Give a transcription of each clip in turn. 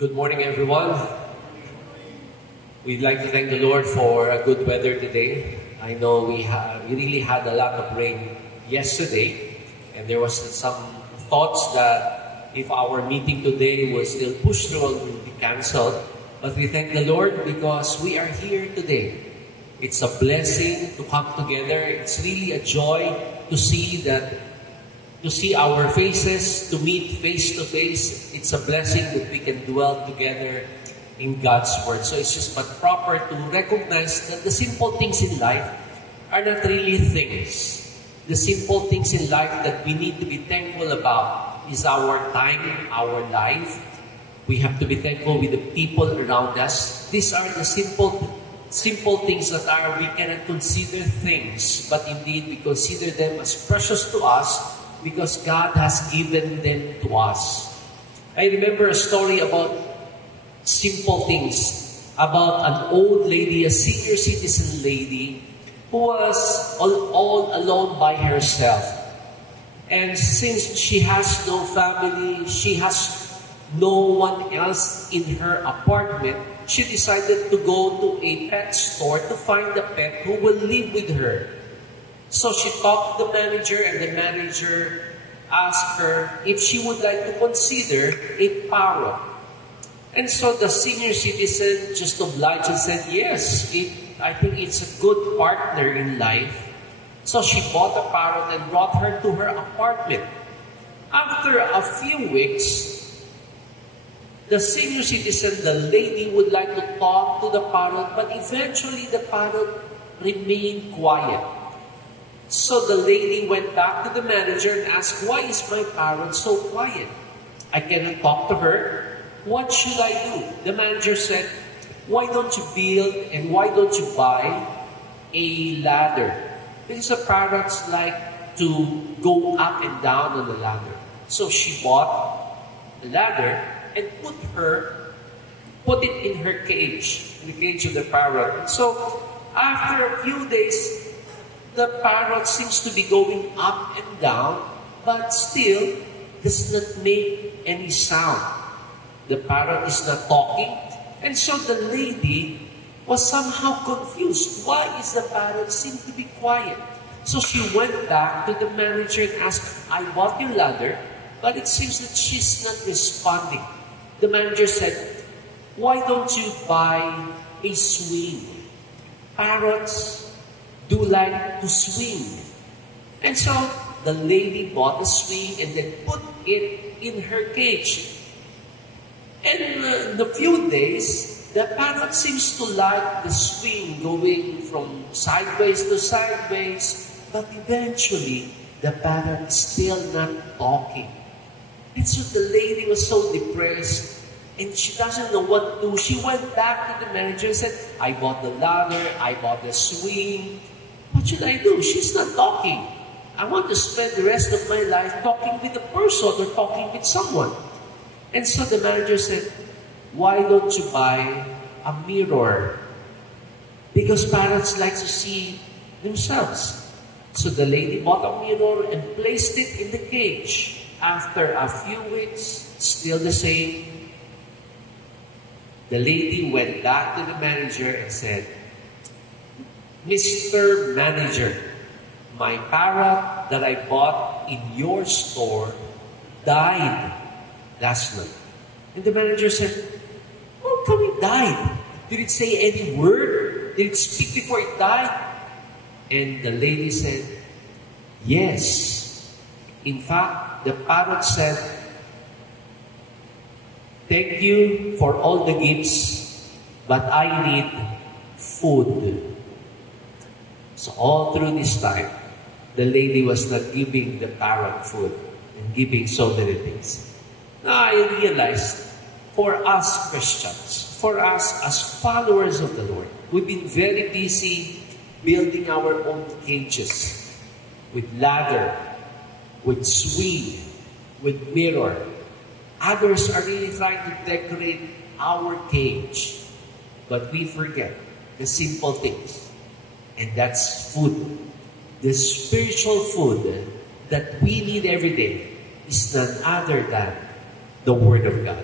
Good morning, everyone. We'd like to thank the Lord for a good weather today. I know we really had a lot of rain yesterday, and there was some thoughts that if our meeting today was still pushed through, it would be canceled. But we thank the Lord because we are here today. It's a blessing to come together. It's really a joy to see our faces, to meet face to face. It's a blessing that we can dwell together in God's Word. So it's just but proper to recognize that the simple things in life are not really things. The simple things in life that we need to be thankful about is our time, our life. We have to be thankful with the people around us. These are the simple things that we cannot consider things, but indeed we consider them as precious to us because God has given them to us. I remember a story about simple things, about an old lady, a senior citizen lady, who was all alone by herself. And since she has no family, she has no one else in her apartment, she decided to go to a pet store to find a pet who will live with her. So she talked to the manager, and the manager asked her if she would like to consider a parrot. And so the senior citizen just obliged and said, yes, I think it's a good partner in life. So she bought a parrot and brought her to her apartment. After a few weeks, the senior citizen, the lady, would like to talk to the parrot, but eventually the parrot remained quiet. So the lady went back to the manager and asked, why is my parrot so quiet? I cannot talk to her. What should I do? The manager said, why don't you build and why don't you buy a ladder? Because the parrots like to go up and down on the ladder. So she bought the ladder and put it in her cage, in the cage of the parrot. So after a few days, the parrot seems to be going up and down, but still does not make any sound. The parrot is not talking, and so the lady was somehow confused. Why is the parrot seem to be quiet? So she went back to the manager and asked, I bought your ladder, but it seems that she's not responding. The manager said, why don't you buy a swing? Parrots do like to swing. And so the lady bought a swing and then put it in her cage. And in a few days, the parrot seems to like the swing going from sideways to sideways, but eventually the parrot is still not talking. And so the lady was so depressed and she doesn't know what to do. She went back to the manager and said, I bought the ladder, I bought the swing. What should I do? She's not talking. I want to spend the rest of my life talking with a person or talking with someone. And so the manager said, why don't you buy a mirror? Because parrots like to see themselves. So the lady bought a mirror and placed it in the cage. After a few weeks, still the same. The lady went back to the manager and said, Mr. Manager, my parrot that I bought in your store died last night. And the manager said, how come it died? Did it say any word? Did it speak before it died? And the lady said, yes. In fact, the parrot said, thank you for all the gifts, but I need food. So all through this time, the lady was not giving the parrot food and giving so many things. Now I realized for us Christians, for us as followers of the Lord, we've been very busy building our own cages with ladder, with swing, with mirror. Others are really trying to decorate our cage, but we forget the simple things. And that's food. The spiritual food that we need every day is none other than the Word of God.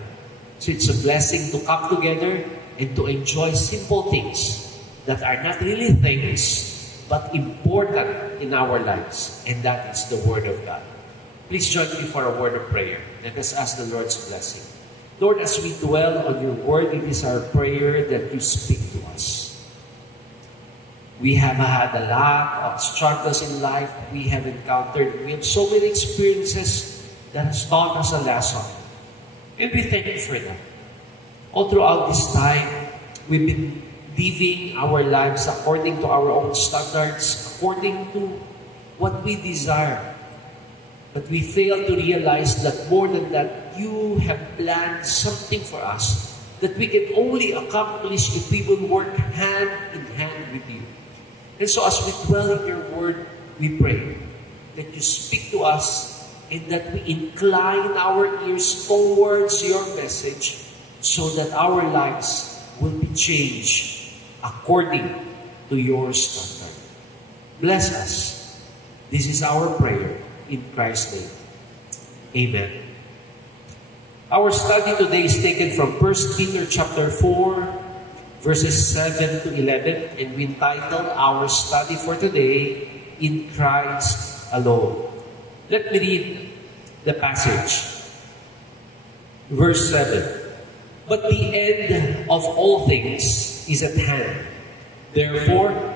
So it's a blessing to come together and to enjoy simple things that are not really things, but important in our lives. And that is the Word of God. Please join me for a word of prayer. Let us ask the Lord's blessing. Lord, as we dwell on your Word, it is our prayer that you speak to us. We have had a lot of struggles in life we have encountered. We have so many experiences that has taught us a lesson. And we thank you for that. All throughout this time, we've been living our lives according to our own standards, according to what we desire. But we fail to realize that more than that, you have planned something for us that we can only accomplish if we will work hand in hand with you. And so as we dwell in your Word, we pray that you speak to us and that we incline our ears towards your message so that our lives will be changed according to your standard. Bless us. This is our prayer in Christ's name. Amen. Our study today is taken from 1 Peter chapter 4, verses 7 to 11, and we entitled our study for today, In Christ Alone. Let me read the passage. Verse 7. But the end of all things is at hand. Therefore,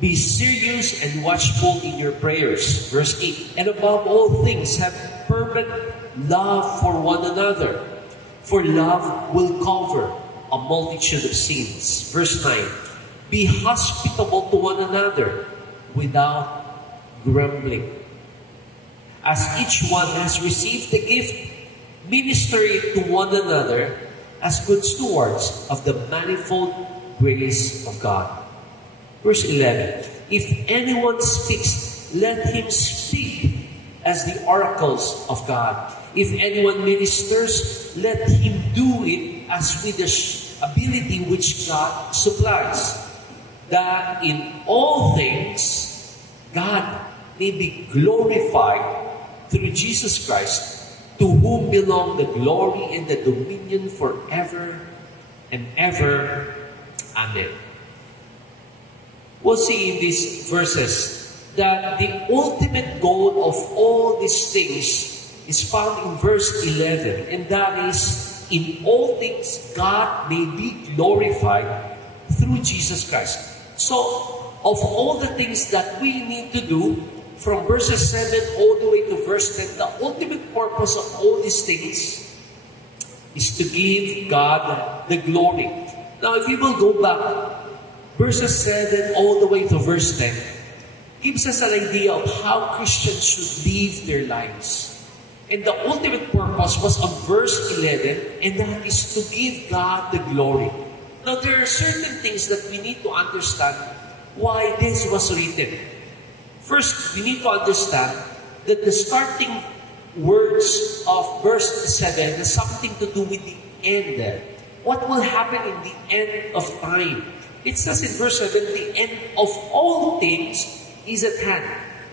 be serious and watchful in your prayers. Verse 8. And above all things, have fervent love for one another, for love will cover a multitude of sins. Verse 9. Be hospitable to one another without grumbling. As each one has received the gift, minister it to one another as good stewards of the manifold grace of God. Verse 11. If anyone speaks, let him speak as the oracles of God. If anyone ministers, let him do it as with the ability which God supplies, that in all things God may be glorified through Jesus Christ, to whom belong the glory and the dominion forever and ever. Amen. We'll see in these verses that the ultimate goal of all these things is found in verse 11, and that is, in all things God may be glorified through Jesus Christ. So, of all the things that we need to do, from verses 7 all the way to verse 10, the ultimate purpose of all these things is to give God the glory. Now, if you will go back, verses 7 all the way to verse 10 gives us an idea of how Christians should live their lives. And the ultimate purpose was on verse 11, and that is to give God the glory. Now, there are certain things that we need to understand why this was written. First, we need to understand that the starting words of verse 7 has something to do with the end. What will happen in the end of time? It says in verse 7, the end of all things is at hand.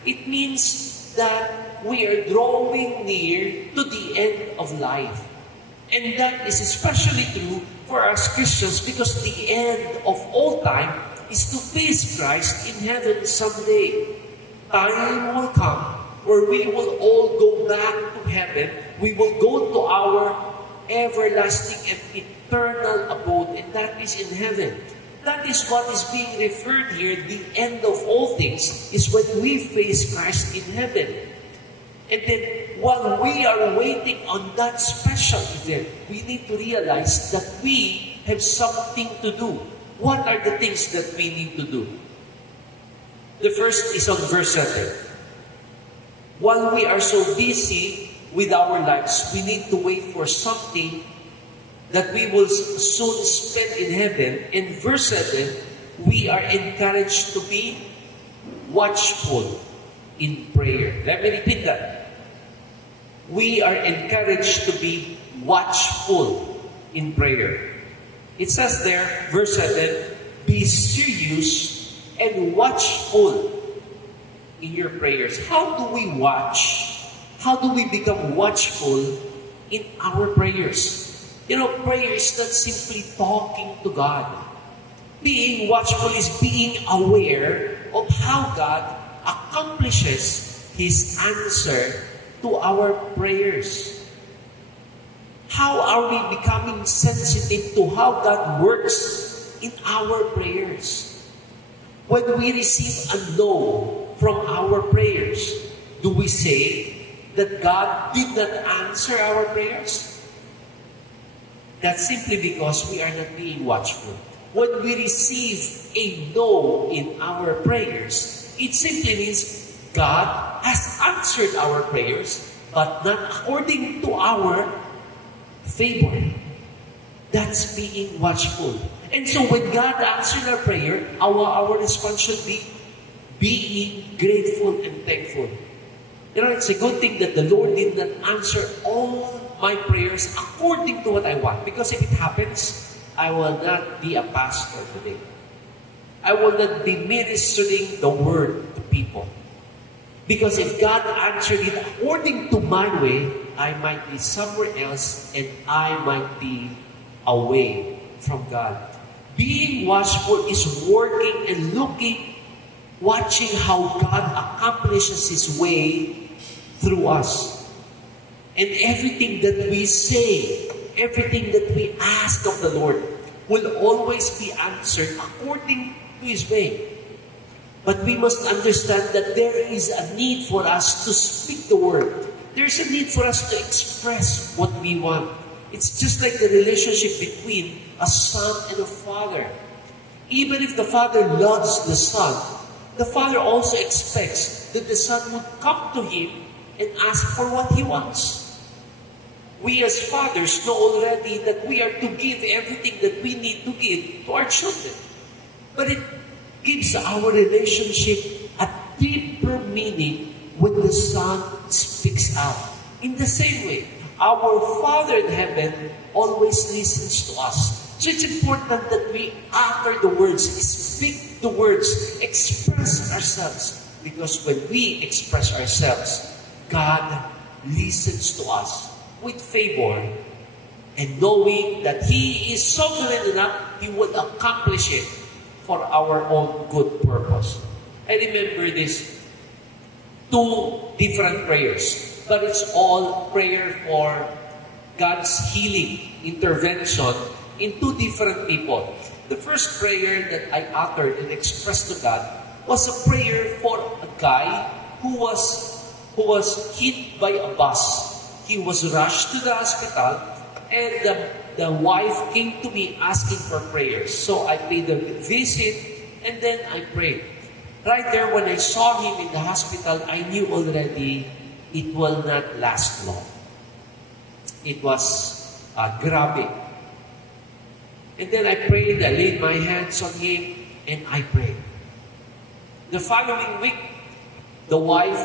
It means that we are drawing near to the end of life. And that is especially true for us Christians because the end of all time is to face Christ in heaven someday. Time will come where we will all go back to heaven. We will go to our everlasting and eternal abode, and that is in heaven. That is what is being referred here. The end of all things is when we face Christ in heaven. And then, while we are waiting on that special event, we need to realize that we have something to do. What are the things that we need to do? The first is on verse 7. While we are so busy with our lives, we need to wait for something that we will soon spend in heaven. In verse 7, we are encouraged to be watchful in prayer. Let me repeat that. We are encouraged to be watchful in prayer. It says there, verse 7, be serious and watchful in your prayers. How do we watch? How do we become watchful in our prayers? Prayer is not simply talking to God. Being watchful is being aware of how God accomplishes His answer to our prayers. How are we becoming sensitive to how God works in our prayers? When we receive a no from our prayers, do we say that God did not answer our prayers? That's simply because we are not being watchful. When we receive a no in our prayers, it simply means God has answered our prayers, but not according to our favor. That's being watchful. And so when God answered our prayer, our response should be being grateful and thankful. It's a good thing that the Lord did not answer all my prayers according to what I want. Because if it happens, I will not be a pastor today. I will not be ministering the word to people. Because if God answered it according to my way, I might be somewhere else and I might be away from God. Being watchful is working and looking, watching how God accomplishes His way through us. And everything that we say, everything that we ask of the Lord will always be answered according to His way. But we must understand that there is a need for us to speak the word. There's a need for us to express what we want. It's just like the relationship between a son and a father. Even if the father loves the son, the father also expects that the son would come to him and ask for what he wants. We as fathers know already that we are to give everything that we need to give to our children. But it gives our relationship a deeper meaning when the Son speaks out. In the same way, our Father in heaven always listens to us. So it's important that we utter the words, speak the words, express ourselves. Because when we express ourselves, God listens to us with favor, and knowing that He is sovereign enough, He will accomplish it for our own good purpose. I remember this, 2 different prayers, but it's all prayer for God's healing intervention in 2 different people. The first prayer that I uttered and expressed to God was a prayer for a guy who was hit by a bus. He was rushed to the hospital, and the wife came to me asking for prayers. So I paid a visit, and then I prayed. Right there, when I saw him in the hospital, I knew already it will not last long. It was grabe. And then I prayed, I laid my hands on him, and I prayed. The following week, the wife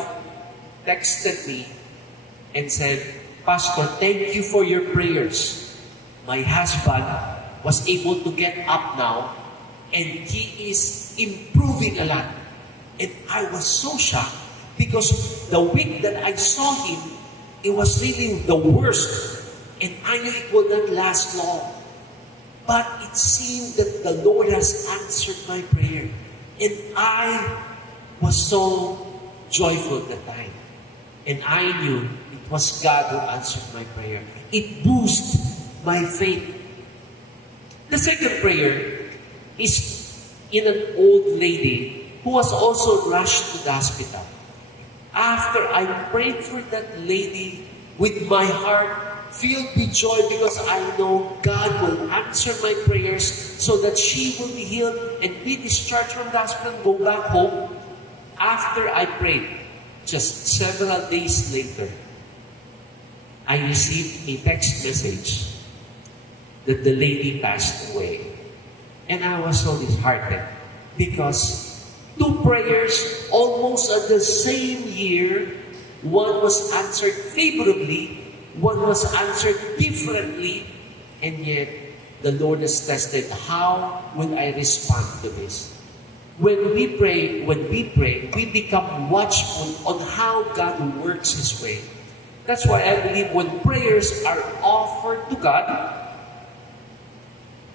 texted me and said, "Pastor, thank you for your prayers. My husband was able to get up now, and he is improving a lot." And I was so shocked because the week that I saw him, it was really the worst. And I knew it would not last long. But it seemed that the Lord has answered my prayer. And I was so joyful that time. And I knew it was God who answered my prayer. It boosted my faith. The second prayer is in an old lady who was also rushed to the hospital. After I prayed for that lady with my heart filled with joy because I know God will answer my prayers so that she will be healed and be discharged from the hospital and go back home. After I prayed, just several days later, I received a text message that the lady passed away. And I was so disheartened because 2 prayers almost at the same year, one was answered favorably, one was answered differently, and yet the Lord has tested how will I respond to this. When we pray, we become watchful on how God works His way. That's why I believe when prayers are offered to God,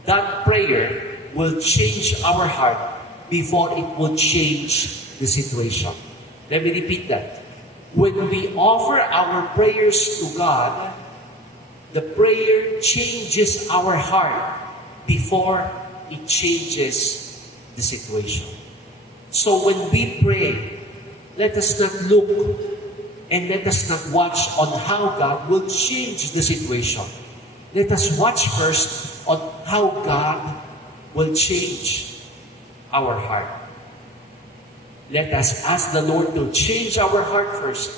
that prayer will change our heart before it will change the situation. Let me repeat that. When we offer our prayers to God, the prayer changes our heart before it changes the situation. So when we pray, let us not look and let us not watch on how God will change the situation. Let us watch first on how God will change our heart. Let us ask the Lord to change our heart first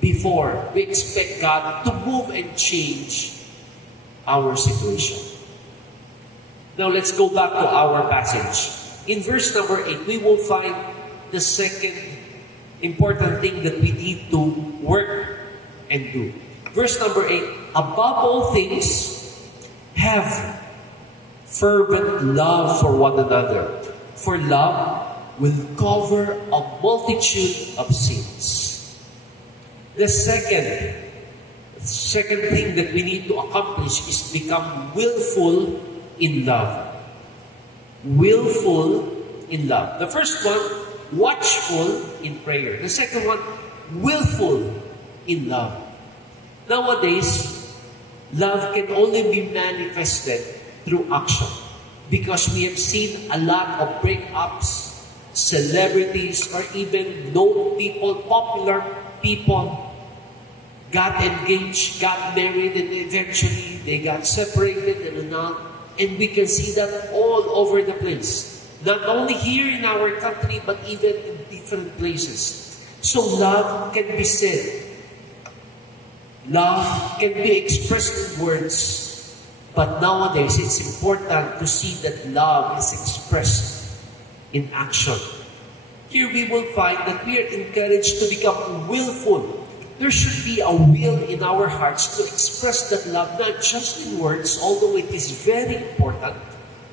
before we expect God to move and change our situation. Now let's go back to our passage. In verse number 8, we will find the second important thing that we need to work and do. Verse number 8, above all things, have fervent love for one another, for love will cover a multitude of sins. The second thing that we need to accomplish is become willful in love. Willful in love. The first one, watchful in prayer. The second one, willful in love. Nowadays, love can only be manifested through action because we have seen a lot of breakups, celebrities, or even known people, popular people got engaged, got married, and eventually they got separated and all. And we can see that all over the place. Not only here in our country, but even in different places. So love can be said. Love can be expressed in words. But nowadays, it's important to see that love is expressed in action. Here we will find that we are encouraged to become willful. There should be a will in our hearts to express that love, not just in words, although it is very important,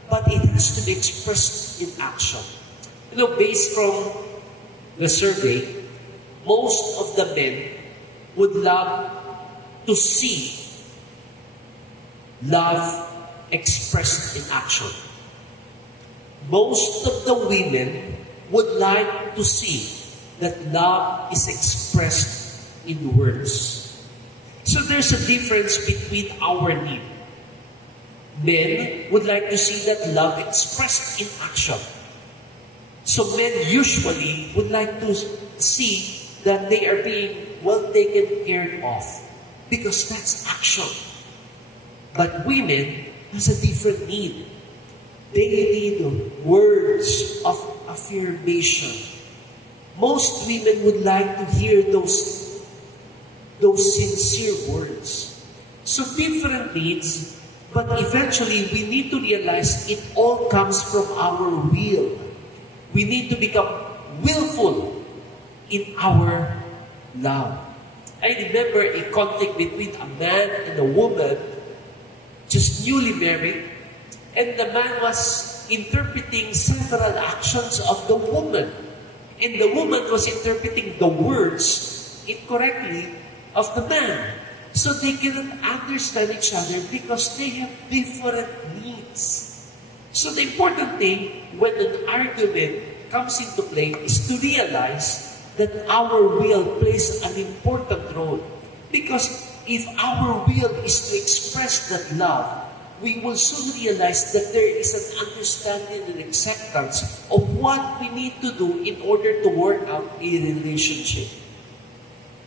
but it has to be expressed in action. You know, based from the survey, most of the men would love to see love expressed in action. Most of the women would like to see that love is expressed in words. So there's a difference between our need. Men would like to see that love expressed in action. So men usually would like to see that they are being well taken care of because that's action. But women has a different need. They need words of affirmation. Most women would like to hear those sincere words. So different needs, but eventually we need to realize it all comes from our will. We need to become willful in our love. I remember a conflict between a man and a woman, just newly married, and the man was interpreting several actions of the woman. And the woman was interpreting the words incorrectly of the man. So they cannot understand each other because they have different needs. So the important thing when an argument comes into play is to realize that our will plays an important role. Because if our will is to express that love, we will soon realize that there is an understanding and acceptance of what we need to do in order to work out a relationship.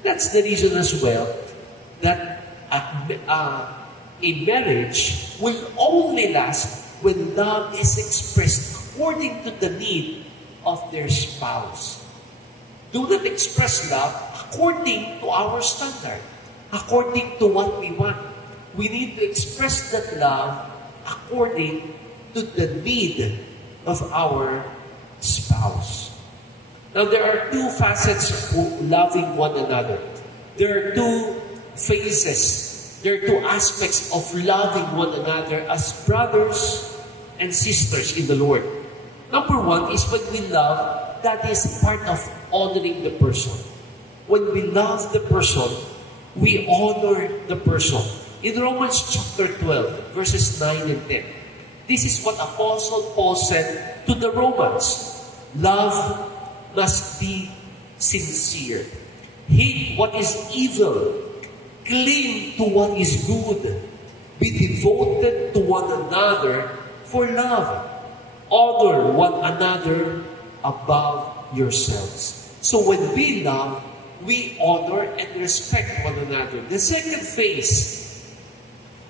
That's the reason as well that a marriage will only last when love is expressed according to the need of their spouse. Do not express love according to our standard, according to what we want. We need to express that love according to the need of our spouse. Now, there are two facets of loving one another. There are two phases. There are two aspects of loving one another as brothers and sisters in the Lord. Number one is when we love, that is part of honoring the person. When we love the person, we honor the person. In Romans chapter 12, verses 9 and 10, This is what Apostle Paul said to the Romans. Love must be sincere. Hate what is evil. Cling to what is good. Be devoted to one another for love. Honor one another above yourselves. So when we love, we honor and respect one another. The second phase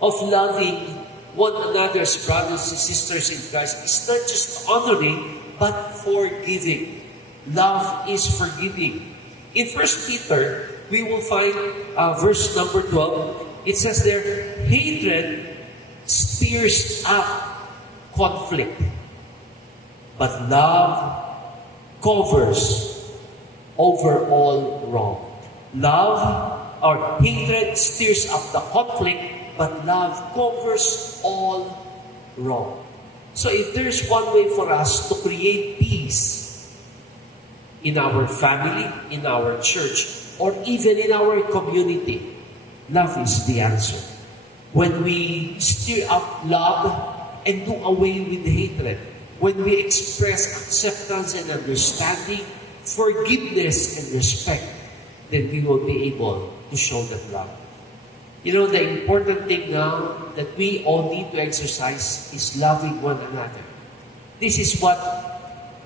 of loving one another's brothers and sisters in Christ is not just honoring, but forgiving. Love is forgiving. In 1 Peter, we will find verse number 12. It says there, hatred stirs up conflict, but love covers over all wrong. Love or hatred stirs up the conflict, but love covers all wrong. So if there's one way for us to create peace in our family, in our church, or even in our community, love is the answer. When we stir up love and do away with hatred, when we express acceptance and understanding, forgiveness and respect, then we will be able to show that love. You know, the important thing now that we all need to exercise is loving one another. This is what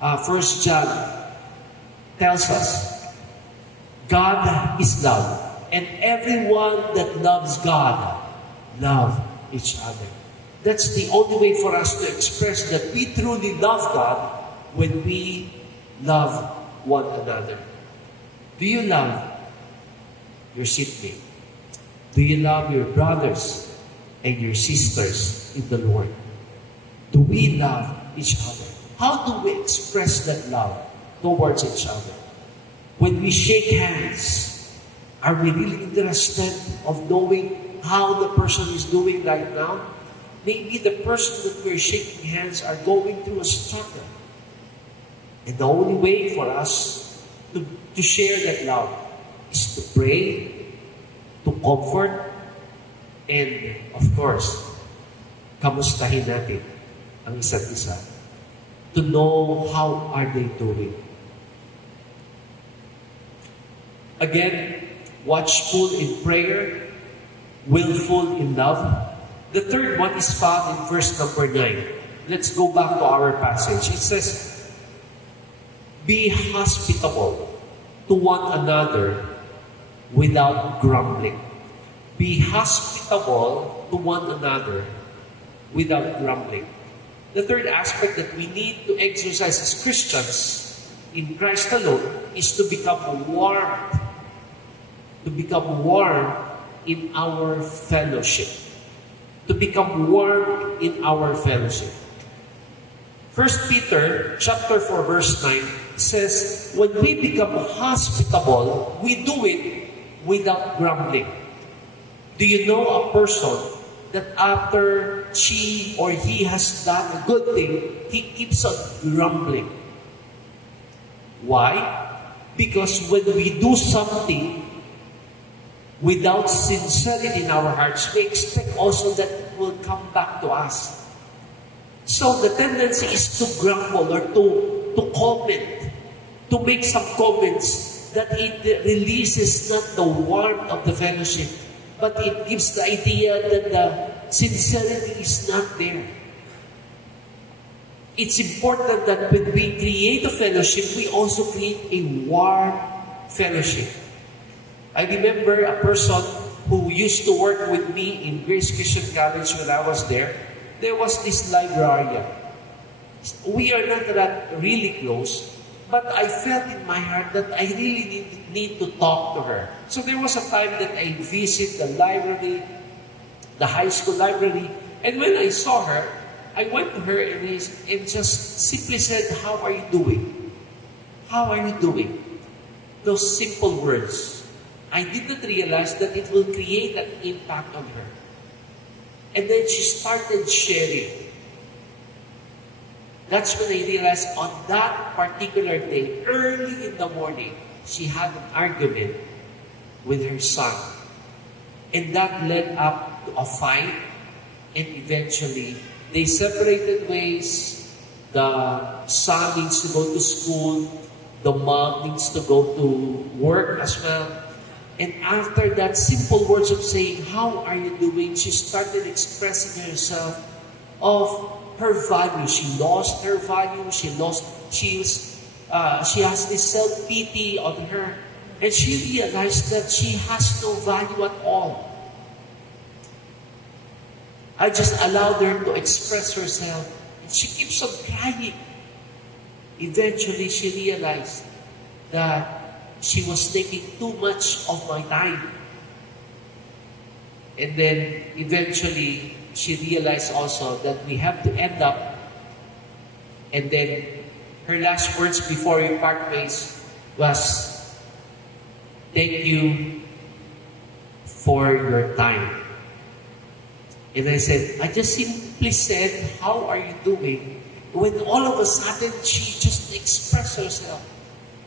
1 John tells us. God is love, and everyone that loves God love each other. That's the only way for us to express that we truly love God, when we love one another. Do you love your seatmate? Do you love your brothers and your sisters in the Lord? Do we love each other? How do we express that love towards each other? When we shake hands, are we really interested of knowing how the person is doing right now? Maybe the person that we're shaking hands are going through a struggle. And the only way for us to share that love is to pray, to comfort, and of course, kamustahin natin ang isa't isa. To know how are they doing. Again, watchful in prayer, willful in love. The third one is found in verse number 9. Let's go back to our passage. It says, be hospitable to one another without grumbling. Be hospitable to one another without grumbling. The third aspect that we need to exercise as Christians in Christ alone is to become warm. To become warm in our fellowship. To become warm in our fellowship. 1 Peter chapter 4 verse 9 says, when we become hospitable, we do it without grumbling. Do you know a person that after she or he has done a good thing, he keeps on grumbling? Why? Because when we do something without sincerity in our hearts, we expect also that it will come back to us. So the tendency is to grumble or to comment, to make some comments that it releases not the warmth of the fellowship, but it gives the idea that the sincerity is not there. It's important that when we create a fellowship, we also create a warm fellowship. I remember a person who used to work with me in Grace Christian College when I was there. There was this librarian. We are not that really close, but I felt in my heart that I really need to talk to her. So there was a time that I visit the library, the high school library, and when I saw her, I went to her and just simply said, how are you doing? How are you doing? Those simple words. I did not realize that it will create an impact on her. And then she started sharing. That's when I realized on that particular day, early in the morning, she had an argument with her son. And that led up to a fight, and eventually They separated ways. The son needs to go to school. The mom needs to go to work as well. And after that simple words of saying, "How are you doing?" she started expressing herself of her value. She lost her value. She has this self-pity on her. And she realized that she has no value at all. I just allowed her to express herself. And she keeps on crying. Eventually, she realized that she was taking too much of my time. And then, eventually, she realized also that we have to end up. And then, her last words before we part ways was, "Thank you for your time." And I said, I just simply said, "How are you doing?" When all of a sudden, she just expressed herself.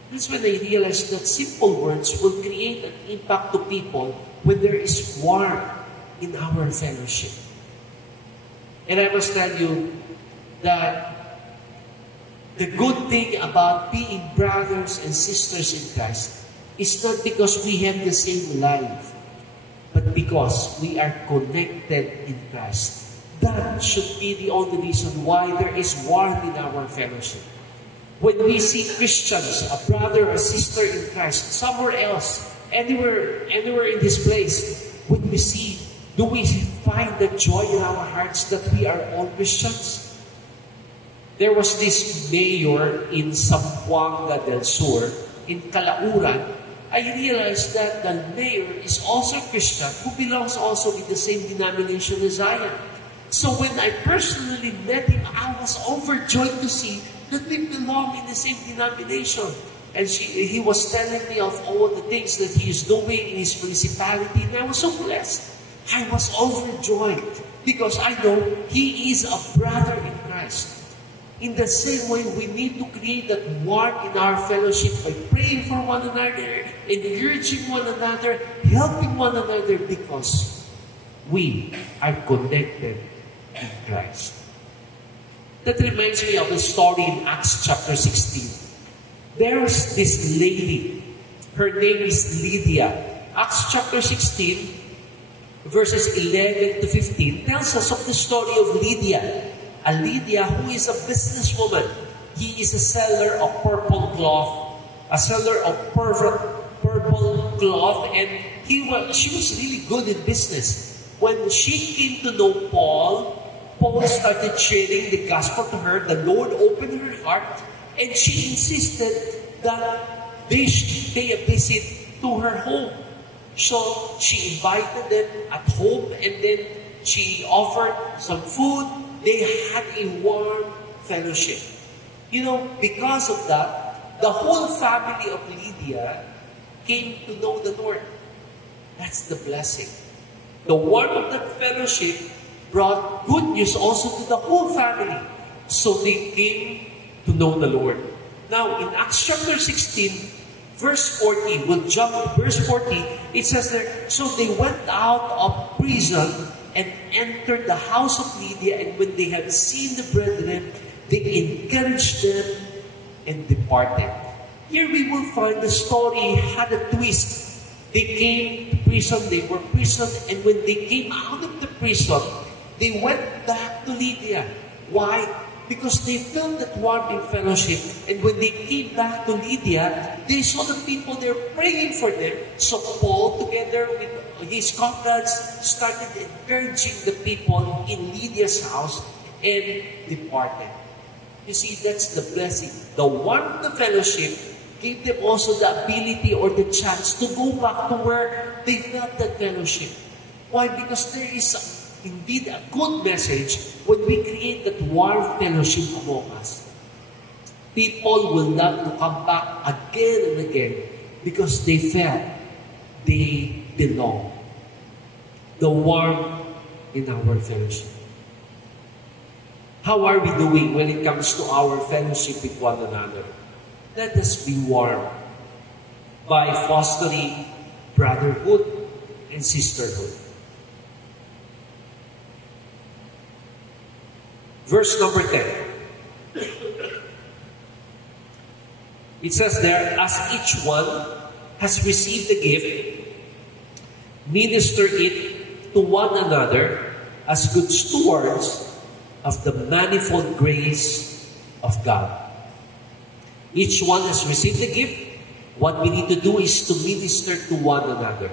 That's when I realized that simple words will create an impact to people when there is warmth in our fellowship. And I must tell you that the good thing about being brothers and sisters in Christ is not because we have the same life, but because we are connected in Christ. That should be the only reason why there is warmth in our fellowship. When we see Christians, a brother or sister in Christ, somewhere else, anywhere in this place, when we see, do we find the joy in our hearts that we are all Christians? There was this mayor in Zamboanga del Sur, in Calauran. I realized that the mayor is also a Christian who belongs also in the same denomination as I am. So when I personally met him, I was overjoyed to see that we belong in the same denomination. And he was telling me of all the things that he is doing in his municipality, and I was so blessed. I was overjoyed because I know he is a brother in Christ. In the same way, we need to create that warmth in our fellowship by praying for one another, encouraging one another, helping one another, because we are connected in Christ. That reminds me of a story in Acts chapter 16. There's this lady. Her name is Lydia. Acts chapter 16, verses 11 to 15, tells us of the story of Lydia. A Lydia who is a businesswoman. He is a seller of purple cloth. A seller of purple cloth. And she was really good in business. When she came to know Paul started sharing the gospel to her. The Lord opened her heart, and she insisted that they should pay a visit to her home. So she invited them at home, and then she offered some food. They had a warm fellowship. You know, because of that, the whole family of Lydia came to know the Lord. That's the blessing. The warmth of that fellowship brought good news also to the whole family. So they came to know the Lord. Now, in Acts chapter 16, verse 40, we'll jump to verse 40. It says there, so they went out of prison and entered the house of Lydia, and when they had seen the brethren, they encouraged them and departed. Here we will find the story had a twist. They came to prison, they were imprisoned, and when they came out of the prison, they went back to Lydia. Why? Because they felt that warmth in fellowship. And when they came back to Lydia, they saw the people there praying for them. So Paul, together with his comrades, started encouraging the people in Lydia's house and departed. You see, that's the blessing. The warmth of fellowship gave them also the ability or the chance to go back to where they felt that fellowship. Why? Because there is indeed a good message when we create that warm fellowship among us. People will love to come back again and again because they felt they belong. The warmth in our fellowship. How are we doing when it comes to our fellowship with one another? Let us be warm by fostering brotherhood and sisterhood. Verse number 10. It says there, as each one has received a gift, minister it to one another as good stewards of the manifold grace of God. Each one has received a gift. What we need to do is to minister to one another.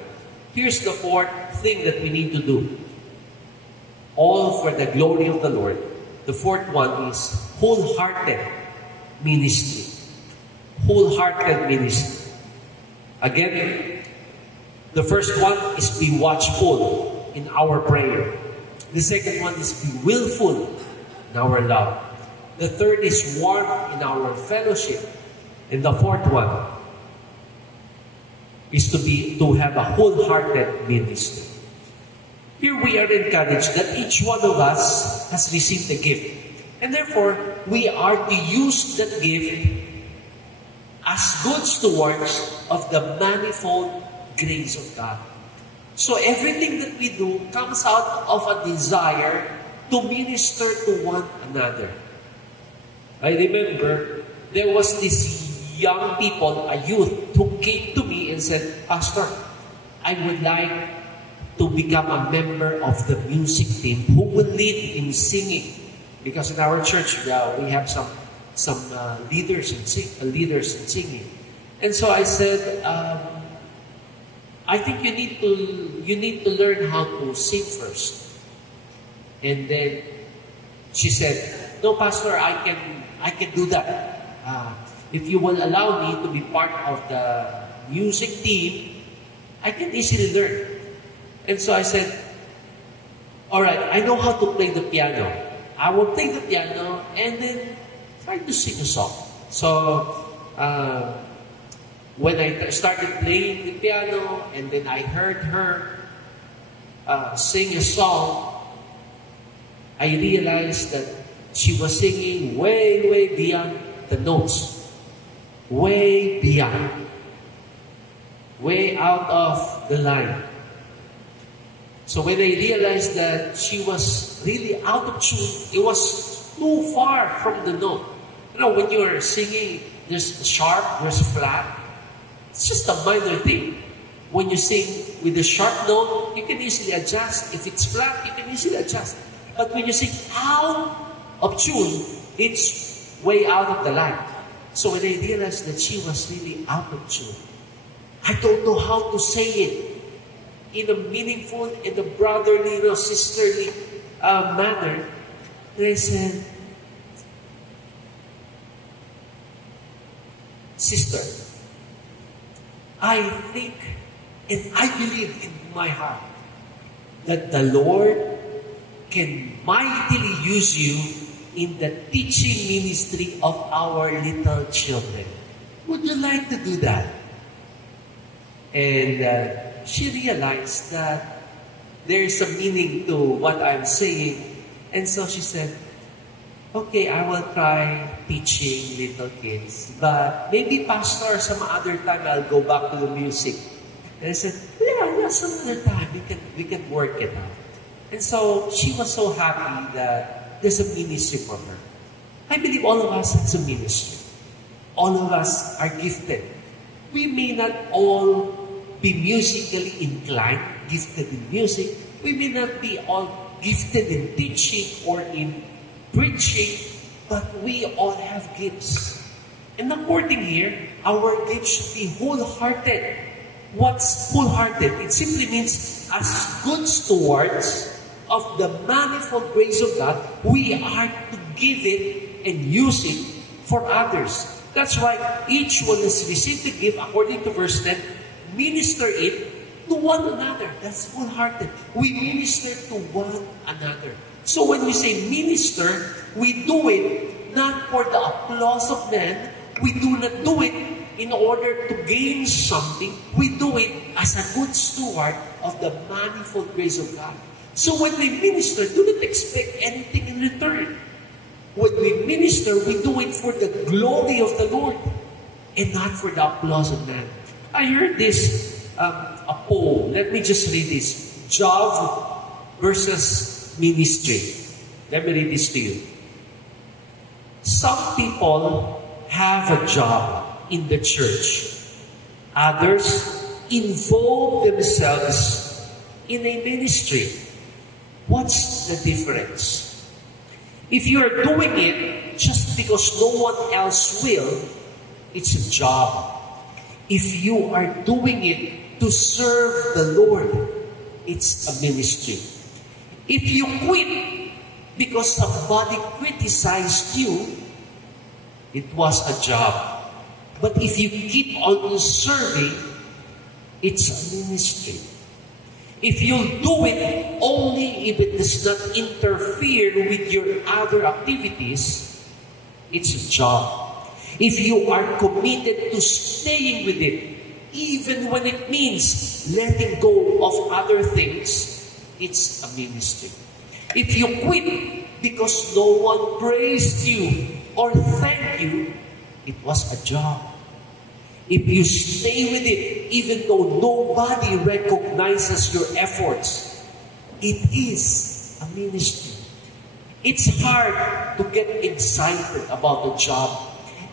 Here's the fourth thing that we need to do. All for the glory of the Lord. The fourth one is wholehearted ministry. Wholehearted ministry. Again, the first one is be watchful in our prayer. The second one is be willful in our love. The third is warm in our fellowship. And the fourth one is to have a wholehearted ministry. Here we are encouraged that each one of us has received a gift. And therefore, we are to use that gift as good stewards of the manifold grace of God. So everything that we do comes out of a desire to minister to one another. I remember there was this young people, a youth, who came to me and said, Pastor, I would like to become a member of the music team who will lead in singing. Because in our church, we have some leaders in singing. And so I said, I think you need to learn how to sing first. And then she said, no, Pastor, I can do that. If you will allow me to be part of the music team, I can easily learn. And so I said, all right, I know how to play the piano. I will play the piano and then try to sing a song. So when I started playing the piano and then I heard her sing a song, I realized that she was singing way, way beyond the notes. Way beyond. Way out of the line. So when I realized that she was really out of tune, it was too far from the note. You know, when you're singing, there's sharp, there's flat. It's just a minor thing. When you sing with the sharp note, you can easily adjust. If it's flat, you can easily adjust. But when you sing out of tune, it's way out of the line. So when I realized that she was really out of tune, I don't know how to say it in a meaningful, in a brotherly, sisterly manner. And I said, sister, I think and I believe in my heart that the Lord can mightily use you in the teaching ministry of our little children. Would you like to do that? And she realized that there is a meaning to what I'm saying. And so she said, okay, I will try teaching little kids. But maybe, Pastor, some other time I'll go back to the music. And I said, yeah, some other time we can work it out. And so she was so happy that there's a ministry for her. I believe all of us has a ministry. All of us are gifted. We may not all be musically inclined, gifted in music. We may not be all gifted in teaching or in preaching, but we all have gifts. And according here, our gifts should be wholehearted. What's wholehearted? It simply means as good stewards of the manifold grace of God, we are to give it and use it for others. That's why each one has received the gift, according to verse 10, minister it to one another. That's wholehearted. We minister to one another. So when we say minister, we do it not for the applause of men. We do not do it in order to gain something. We do it as a good steward of the manifold grace of God. So when we minister, do not expect anything in return. When we minister, we do it for the glory of the Lord and not for the applause of man. I heard this, a poem. Let me just read this. Job versus ministry. Let me read this to you. Some people have a job in the church. Others involve themselves in a ministry. What's the difference? If you're doing it just because no one else will, it's a job. If you are doing it to serve the Lord, it's a ministry. If you quit because somebody criticized you, it was a job. But if you keep on serving, it's a ministry. If you do it only if it does not interfere with your other activities, it's a job. If you are committed to staying with it, even when it means letting go of other things, it's a ministry. If you quit because no one praised you or thanked you, it was a job. If you stay with it, even though nobody recognizes your efforts, it is a ministry. It's hard to get excited about a job.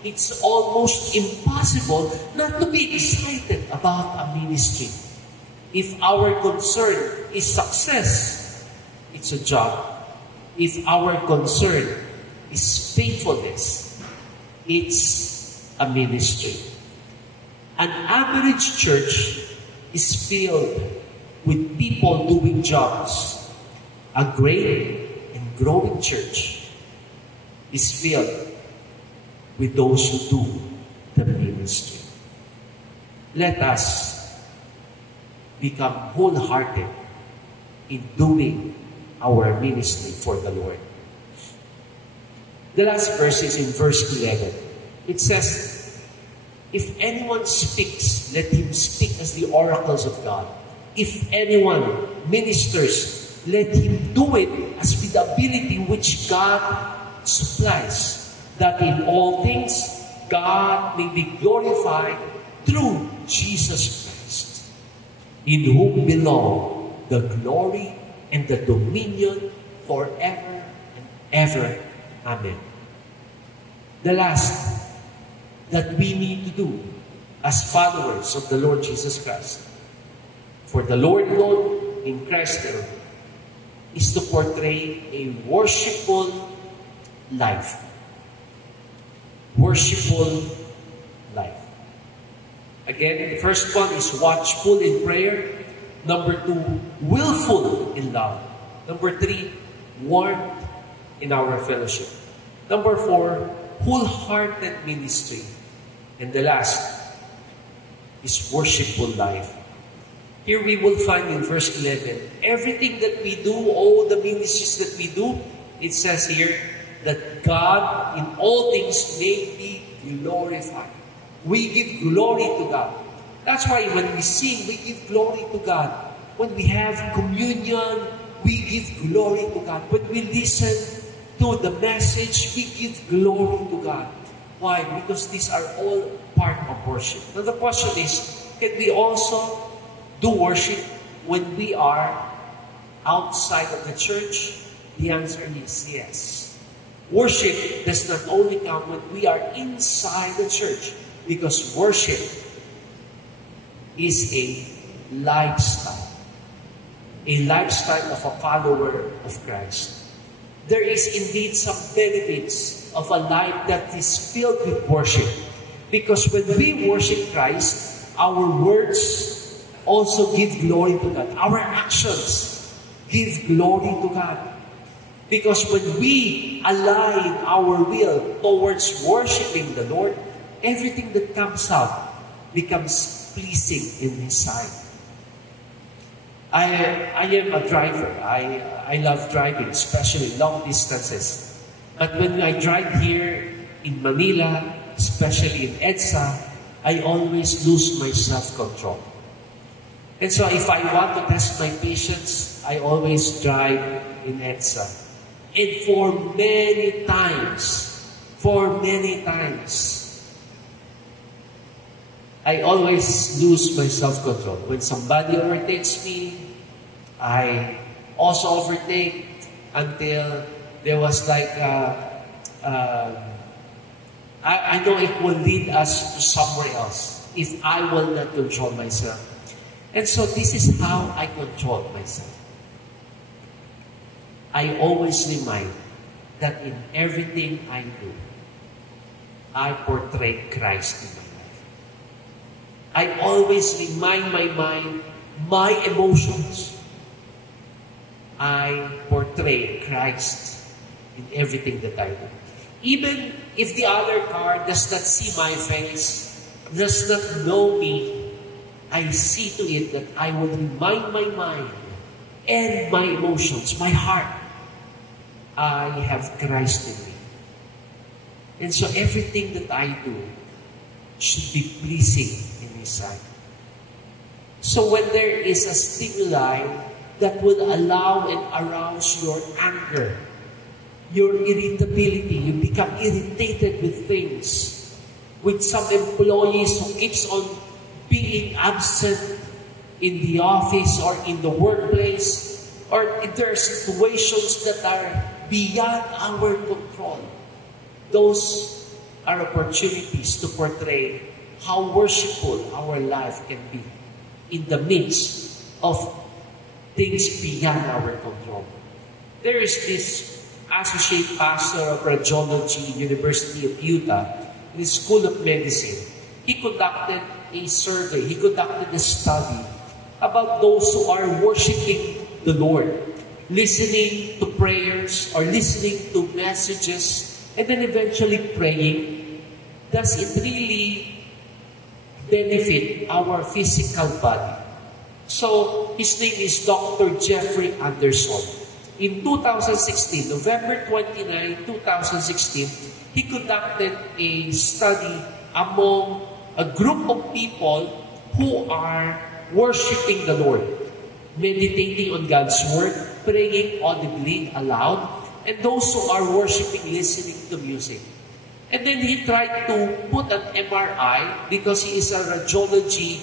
It's almost impossible not to be excited about a ministry. If our concern is success, it's a job. If our concern is faithfulness, it's a ministry. An average church is filled with people doing jobs. A great and growing church is filled with those who do the ministry. Let us become wholehearted in doing our ministry for the Lord. The last verse is in verse 11. It says, if anyone speaks, let him speak as the oracles of God. If anyone ministers, let him do it as with the ability which God supplies, that in all things God may be glorified through Jesus Christ, in whom belong the glory and the dominion forever and ever. Amen. The last that we need to do as followers of the Lord Jesus Christ, for the Lord alone in Christ alone, is to portray a worshipful life. Worshipful life. Again, the first one is watchful in prayer. Number 2, willful in love. Number 3, warmth in our fellowship. Number 4, wholehearted ministry. And the last is worshipful life. Here we will find in verse 11, everything that we do, all the ministries that we do, it says here that God in all things may be glorified. We give glory to God. That's why when we sing, we give glory to God. When we have communion, we give glory to God. When we listen to the message, we give glory to God. Why? Because these are all part of worship. Now the question is, can we also do worship when we are outside of the church? The answer is yes. Worship does not only come when we are inside the church, because worship is a lifestyle. A lifestyle of a follower of Christ. There is indeed some benefits of a life that is filled with worship. Because when we worship Christ, our words also give glory to God. Our actions give glory to God. Because when we align our will towards worshiping the Lord, everything that comes out becomes pleasing in His sight. I am a driver. I love driving, especially long distances. But when I drive here in Manila, especially in EDSA, I always lose my self-control. And so if I want to test my patience, I always drive in EDSA. And for many times, I always lose my self-control. When somebody overtakes me, I also overtake until there was like I know it will lead us to somewhere else if I will not control myself. And so this is how I control myself. I always remind that in everything I do, I portray Christ in my life. I always remind my mind, my emotions, I portray Christ in everything that I do. Even if the other car does not see my face, does not know me, I see to it that I will remind my mind and my emotions, my heart, I have Christ in me. And so everything that I do should be pleasing in His sight. So when there is a stimuli that will allow and arouse your anger, your irritability, you become irritated with things, with some employees who keeps on being absent in the office or in the workplace, or if there are situations that are beyond our control. Those are opportunities to portray how worshipful our life can be in the midst of things beyond our control. There is this associate pastor of radiology, University of Utah, in the School of Medicine. He conducted a survey, he conducted a study about those who are worshiping the Lord, listening to prayers or listening to messages, and then eventually praying. Does it really benefit our physical body? So, his name is Dr. Jeffrey Anderson. In 2016, November 29, 2016, he conducted a study among a group of people who are worshiping the Lord, meditating on God's Word, praying audibly aloud, and those who are worshiping, listening to music. And then he tried to put an MRI because he is a radiology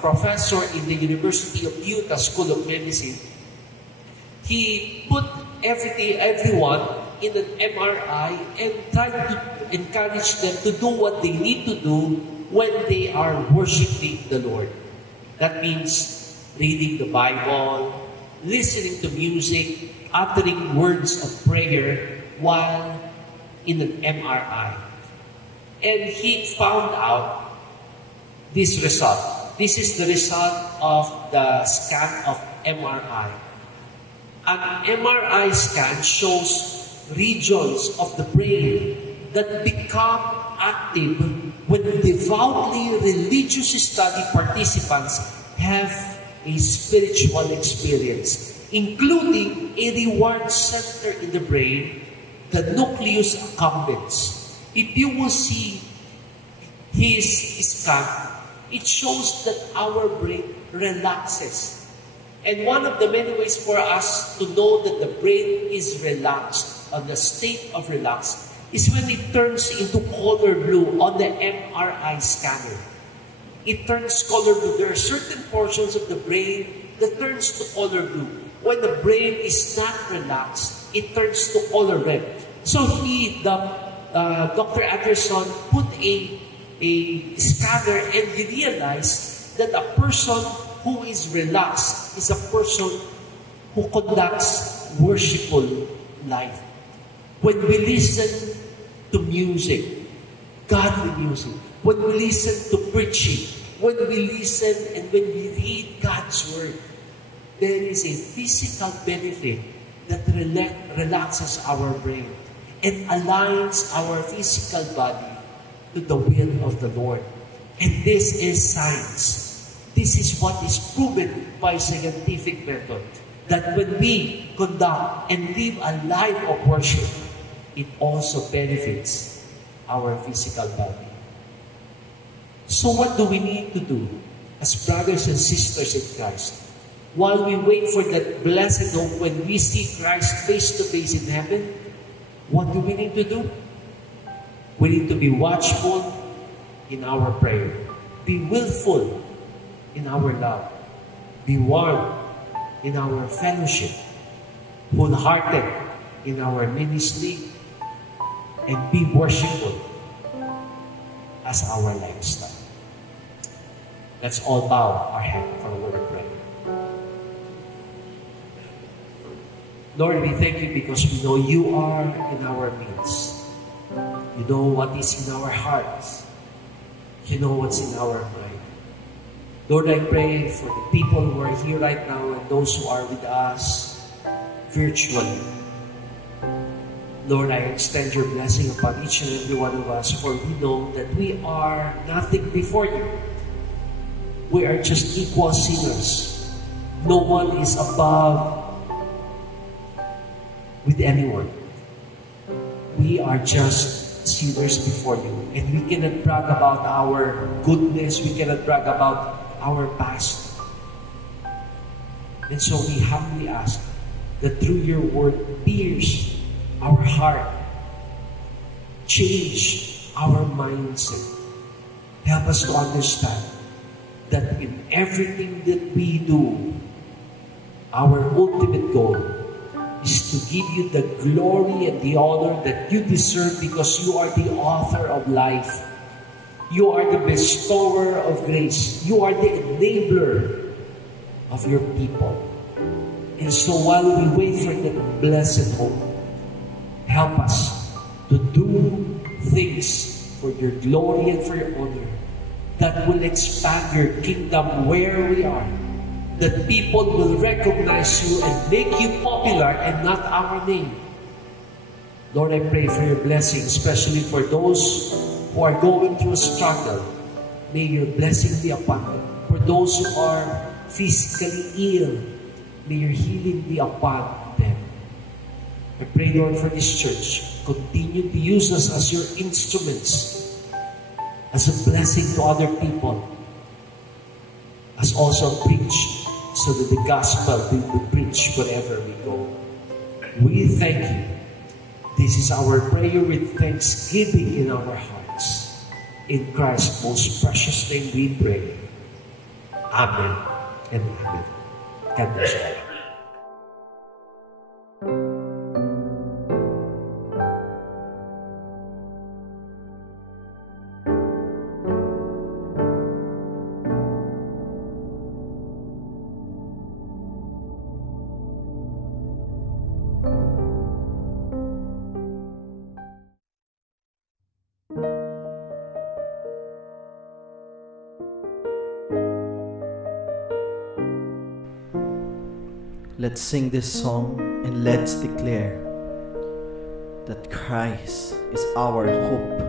professor in the University of Utah School of Medicine. He put everyone in an MRI and tried to encourage them to do what they need to do when they are worshiping the Lord. That means reading the Bible, listening to music, uttering words of prayer while in an MRI. And he found out this result. This is the result of the scan of MRI. An MRI scan shows regions of the brain that become active when devoutly religious study participants have a spiritual experience, including a reward center in the brain, the nucleus accumbens. If you will see his scan, it shows that our brain relaxes. And one of the many ways for us to know that the brain is relaxed, on the state of relax, is when it turns into color blue on the MRI scanner. It turns color blue. There are certain portions of the brain that turns to color blue. When the brain is not relaxed, it turns to color red. So Dr. Anderson put a scanner and he realized that a person who is relaxed is a person who conducts worshipful life. When we listen to music, godly music, when we listen to preaching, when we listen and when we read God's Word, there is a physical benefit that relaxes our brain and aligns our physical body to the will of the Lord. And this is science. This is what is proven by scientific method, that when we conduct and live a life of worship, it also benefits our physical body. So what do we need to do as brothers and sisters in Christ? While we wait for that blessed hope when we see Christ face to face in heaven, what do we need to do? We need to be watchful in our prayer. Be willful in our love. Be warm in our fellowship. Wholehearted in our ministry. And be worshipful as our lifestyle. Let's all bow our head for a word of prayer. Lord, we thank you because we know you are in our midst. You know what is in our hearts. You know what's in our mind. Lord, I pray for the people who are here right now and those who are with us virtually. Lord, I extend your blessing upon each and every one of us, for we know that we are nothing before you. We are just equal sinners. No one is above with anyone. We are just sinners before you, and we cannot brag about our goodness. We cannot brag about our past. And so we humbly ask that through your word, pierce our heart, change our mindset. Help us to understand that in everything that we do, our ultimate goal is to give you the glory and the honor that you deserve, because you are the author of life. You are the bestower of grace. You are the enabler of your people. And so while we wait for the blessed hope, help us to do things for your glory and for your honor that will expand your kingdom where we are. That people will recognize you and make you popular and not our name. Lord, I pray for your blessing, especially for those who are going through a struggle. May your blessing be upon them. For those who are physically ill, may your healing be upon them. I pray, Lord, for this church. Continue to use us as your instruments, as a blessing to other people, as also preach, so that the gospel will be preached wherever we go. We thank you. This is our prayer with thanksgiving in our hearts. In Christ's most precious name we pray. Amen and amen. God bless you. Let's sing this song and let's declare that Christ is our hope.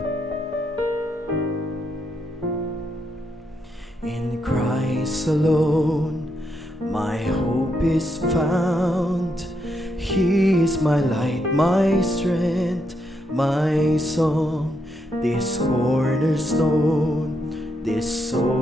In Christ alone, my hope is found. He is my light, my strength, my song, this cornerstone, this soul.